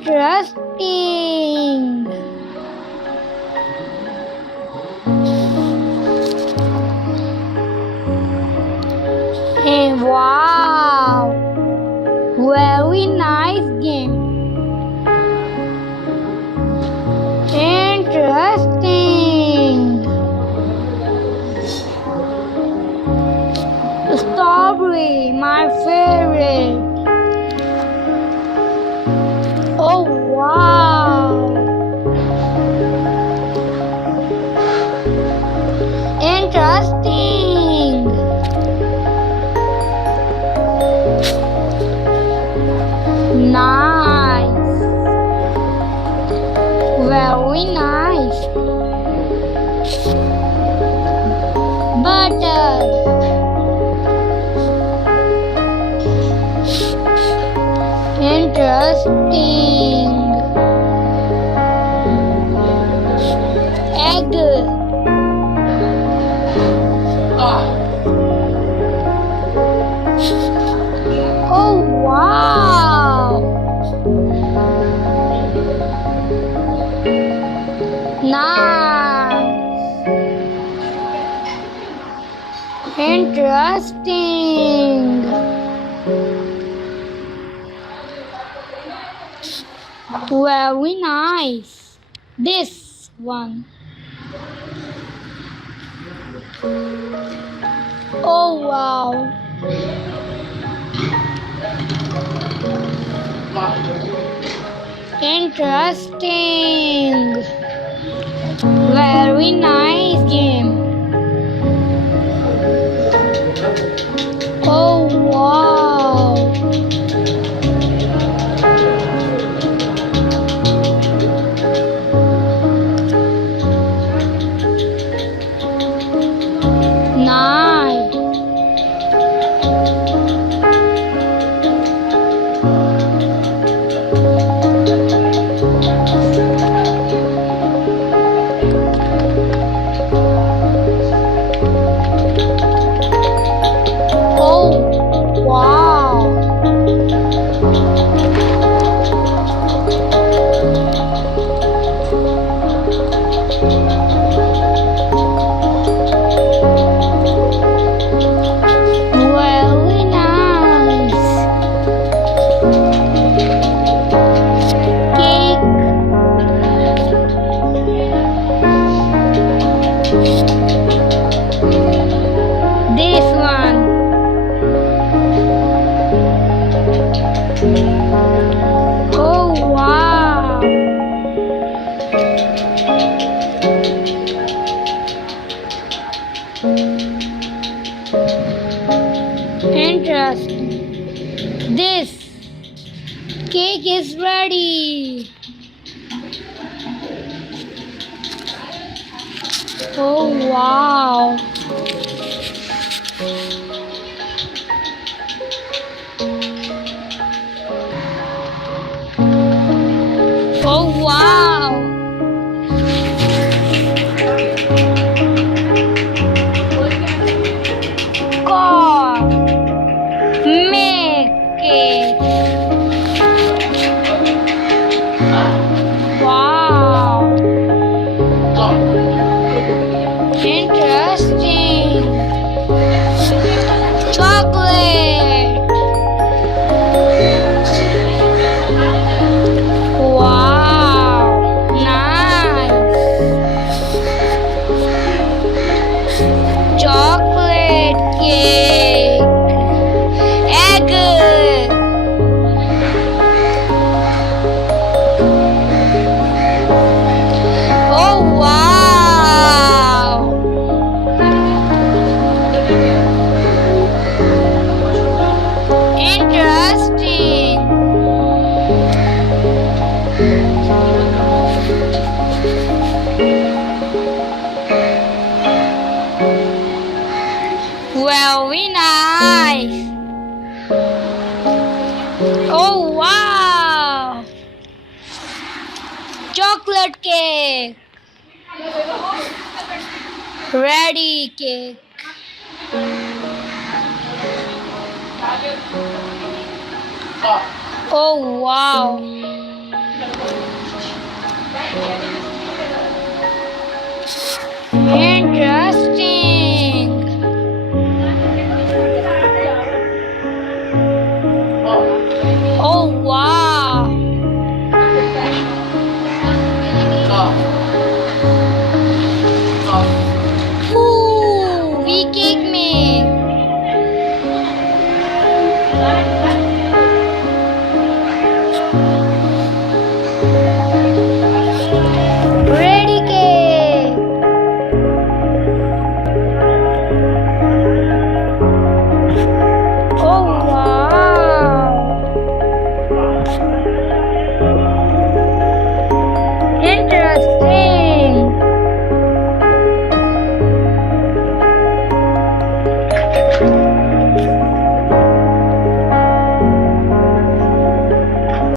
Interesting. Hey, wow. Very nice game. Interesting. Strawberry, my favorite. Oh, wow. Interesting. Nice. Very nice. Butter. Interesting. Egg. Oh, wow. Nice. Interesting. Very nice. This one. Oh, wow. Interesting. Very nice game. Oh, wow. Nice. Oh, wow. Very nice. Cake. This one. Oh, wow. Interesting. This cake is ready. Oh, wow. Oh, wow. God, make it. Wow. Interesting. Chocolate. Wow. Nice. Chocolate cake. Egg. Oh, wow. Interesting. Very nice. Oh, wow. Chocolate cake. Ready cake. Oh, wow. Interesting. Oh wow. Ooh, we kick me.